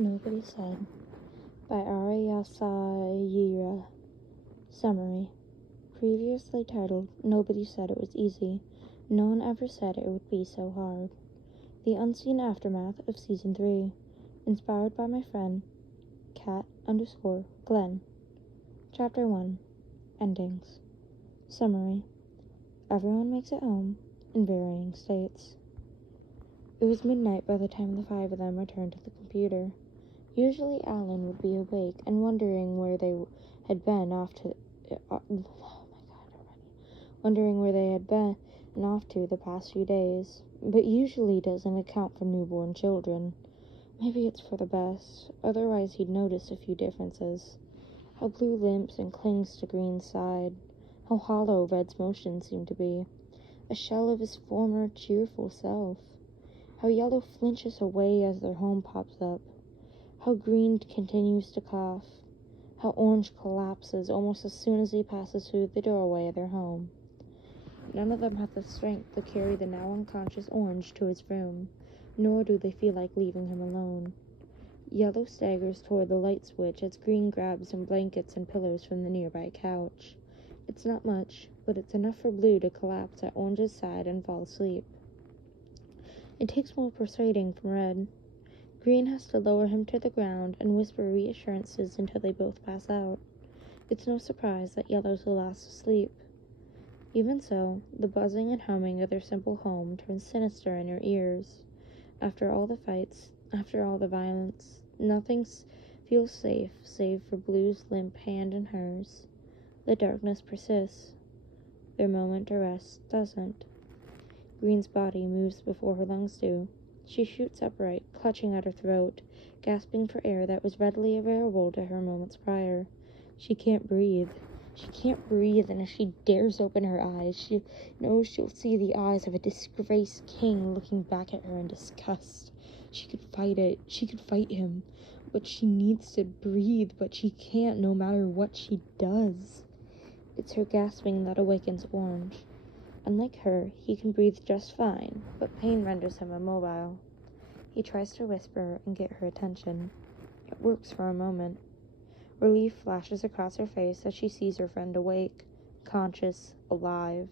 Nobody Said by Ariyasayira. Summary. Previously titled Nobody Said It Was Easy. No one ever said it would be so hard. The unseen aftermath of Season 3. Inspired by my friend, cat_Glenn. Chapter 1. Endings. Summary. Everyone makes it home in varying states. It was midnight by the time the five of them returned to the computer. Usually Alan would be awake and wondering where they had been off to the past few days, but usually doesn't account for newborn children. Maybe it's for the best, otherwise he'd notice a few differences. How Blue limps and clings to Green's side, how hollow Red's motions seem to be, a shell of his former cheerful self, how Yellow flinches away as their home pops up, how Green continues to cough, how Orange collapses almost as soon as he passes through the doorway of their home. None of them have the strength to carry the now unconscious Orange to his room, nor do they feel like leaving him alone. Yellow staggers toward the light switch as Green grabs some blankets and pillows from the nearby couch. It's not much, but it's enough for Blue to collapse at Orange's side and fall asleep. It takes more persuading from Red. Green has to lower him to the ground and whisper reassurances until they both pass out. It's no surprise that Yellow's the last to sleep. Even so, the buzzing and humming of their simple home turns sinister in her ears. After all the fights, after all the violence, nothing feels safe save for Blue's limp hand in hers. The darkness persists. Their moment to rest doesn't. Green's body moves before her lungs do. She shoots upright, clutching at her throat, gasping for air that was readily available to her moments prior. She can't breathe. And if she dares open her eyes, she knows she'll see the eyes of a disgraced king looking back at her in disgust. She could fight it. She could fight him. But she needs to breathe, but she can't no matter what she does. It's her gasping that awakens Orange. Unlike her, he can breathe just fine, but pain renders him immobile. He tries to whisper and get her attention. It works for a moment. Relief flashes across her face as she sees her friend awake, conscious, alive.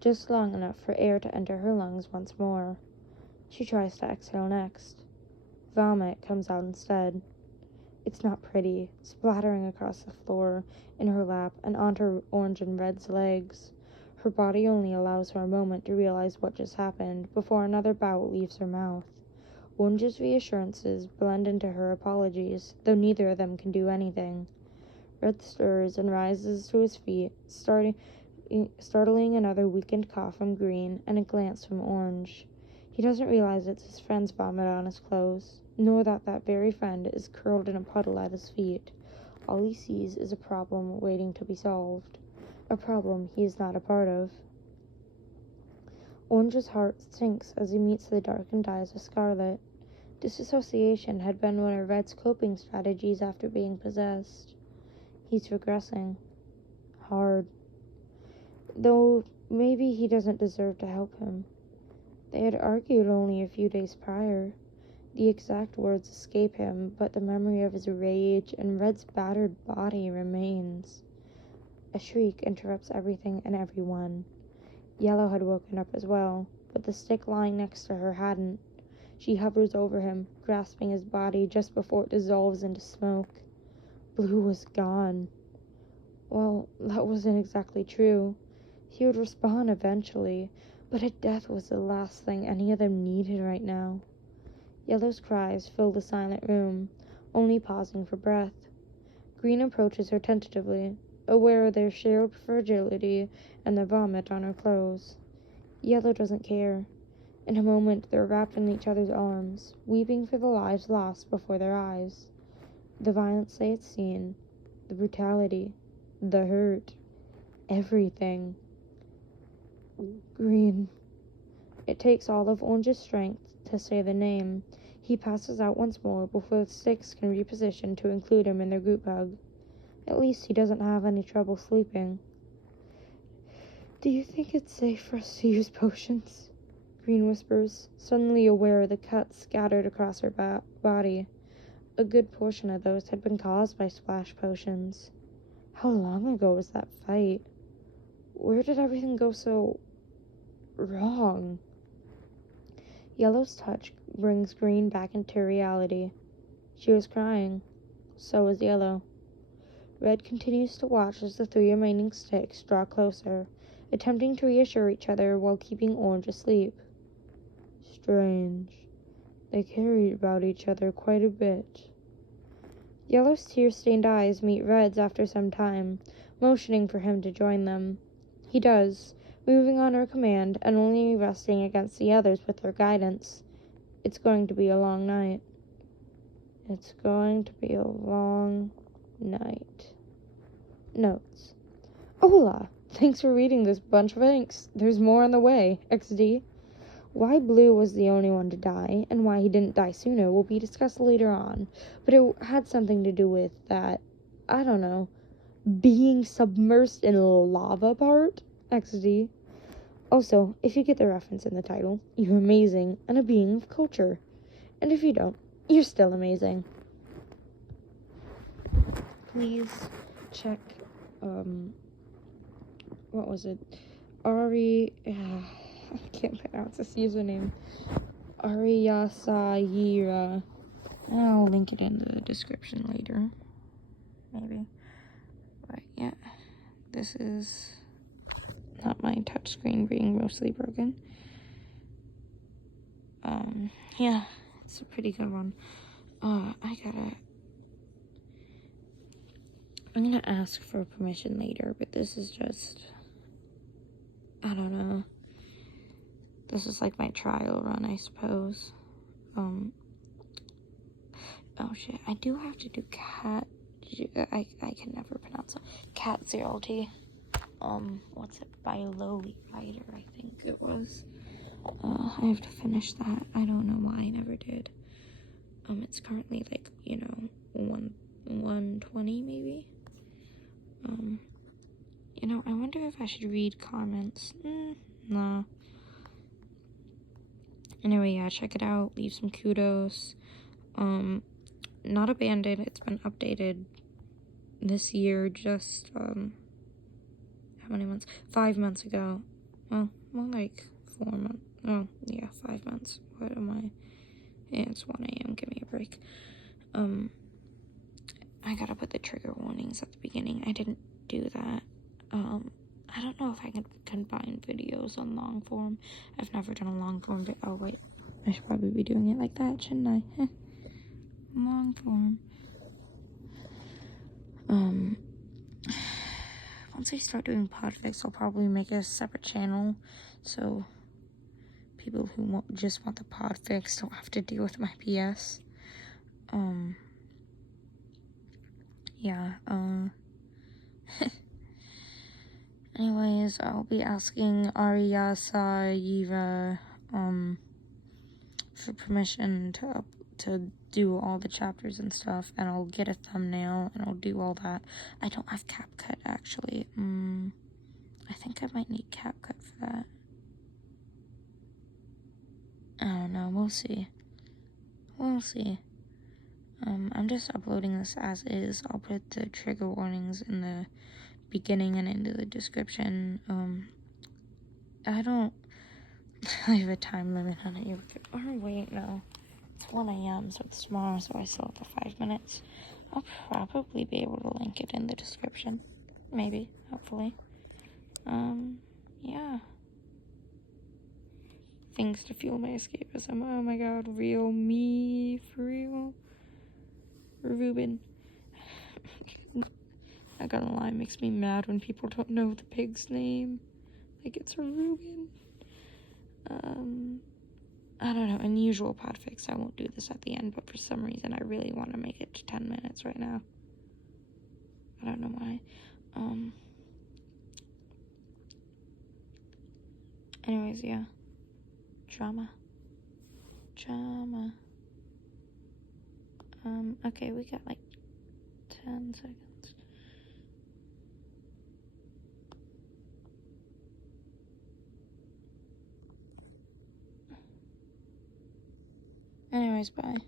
Just long enough for air to enter her lungs once more. She tries to exhale next. Vomit comes out instead. It's not pretty, splattering across the floor, in her lap, and onto Orange and Red's legs. Her body only allows her a moment to realize what just happened before another bout leaves her mouth. Orange's reassurances blend into her apologies, though neither of them can do anything. Red stirs and rises to his feet, startling another weakened cough from Green and a glance from Orange. He doesn't realize it's his friend's vomit on his clothes, nor that that very friend is curled in a puddle at his feet. All he sees is a problem waiting to be solved. A problem he is not a part of. Orange's heart sinks as he meets the darkened eyes of Scarlet. Disassociation had been one of Red's coping strategies after being possessed. He's regressing. Hard. Though maybe he doesn't deserve to help him. They had argued only a few days prior. The exact words escape him, but the memory of his rage and Red's battered body remains. A shriek interrupts everything and everyone. Yellow had woken up as well, but the stick lying next to her hadn't. She hovers over him, grasping his body just before it dissolves into smoke. Blue was gone. Well, that wasn't exactly true. He would respond eventually, but a death was the last thing any of them needed right now. Yellow's cries fill the silent room, only pausing for breath. Green approaches her tentatively, aware of their shared fragility and the vomit on her clothes. Yellow doesn't care. In a moment, they're wrapped in each other's arms, weeping for the lives lost before their eyes. The violence they had seen, the brutality, the hurt, everything. Green. It takes all of Orange's strength to say the name. He passes out once more before the sticks can reposition to include him in their group hug. At least he doesn't have any trouble sleeping. Do you think it's safe for us to use potions? Green whispers, suddenly aware of the cuts scattered across her body. A good portion of those had been caused by splash potions. How long ago was that fight? Where did everything go so wrong? Yellow's touch brings Green back into reality. She was crying. So was Yellow. Red continues to watch as the 3 remaining sticks draw closer, attempting to reassure each other while keeping Orange asleep. Strange. They care about each other quite a bit. Yellow's tear-stained eyes meet Red's after some time, motioning for him to join them. He does, moving on her command and only resting against the others with her guidance. It's going to be a long night. It's going to be a long night. Notes. Hola! Thanks for reading this bunch of inks. There's more on the way. XD. Why Blue was the only one to die, and why he didn't die sooner, will be discussed later on. But it had something to do with that, I don't know, being submersed in lava part? XD. Also, if you get the reference in the title, you're amazing and a being of culture. And if you don't, you're still amazing. Please check, what was it? I can't pronounce this username. Ariyasayira. I'll link it in the description later. Maybe. But yeah, this is not my touchscreen being mostly broken. Yeah, it's a pretty good one. I'm gonna ask for permission later, but this is just, I don't know. This is like my trial run, I suppose. Oh shit, I do have to do I can never pronounce it. Cat Zeralty. What's it? Biolowy Rider, I think it was. I have to finish that. I don't know why I never did. It's currently like, 120 maybe. I wonder if I should read comments. Nah. Anyway, yeah, check it out. Leave some kudos. Not abandoned. It's been updated this year, just, how many months? 5 months ago. Well, more like 4 months. Oh, yeah, 5 months. What am I? Yeah, it's 1 a.m. Give me a break. I gotta put the trigger warnings at the beginning. I didn't do that. I don't know if I can combine videos on long form. I've never done a long form, but oh wait, I should probably be doing it like that, shouldn't I? Long form. Once I start doing podfics, I'll probably make a separate channel, so people who just want the podfics don't have to deal with my BS. Yeah, anyways, I'll be asking Ariyasayira, for permission to do all the chapters and stuff, and I'll get a thumbnail, and I'll do all that. I don't have CapCut, actually. I think I might need CapCut for that. I don't know, we'll see. I'm just uploading this as is. I'll put the trigger warnings in the beginning and into the description. I have a time limit on it. Oh, wait, no. It's 1 a.m., so it's tomorrow, so I still have 5 minutes. I'll probably be able to link it in the description. Maybe, hopefully. Yeah. Things to fuel my escapism. Oh my god, real me, for real. Reuben. Not gonna lie, it makes me mad when people don't know the pig's name. Like, it's Reuben. I don't know, unusual podfics. I won't do this at the end, but for some reason I really want to make it to 10 minutes right now. I don't know why. Anyways, yeah. Drama. Okay, we got like 10 seconds. Anyways, bye.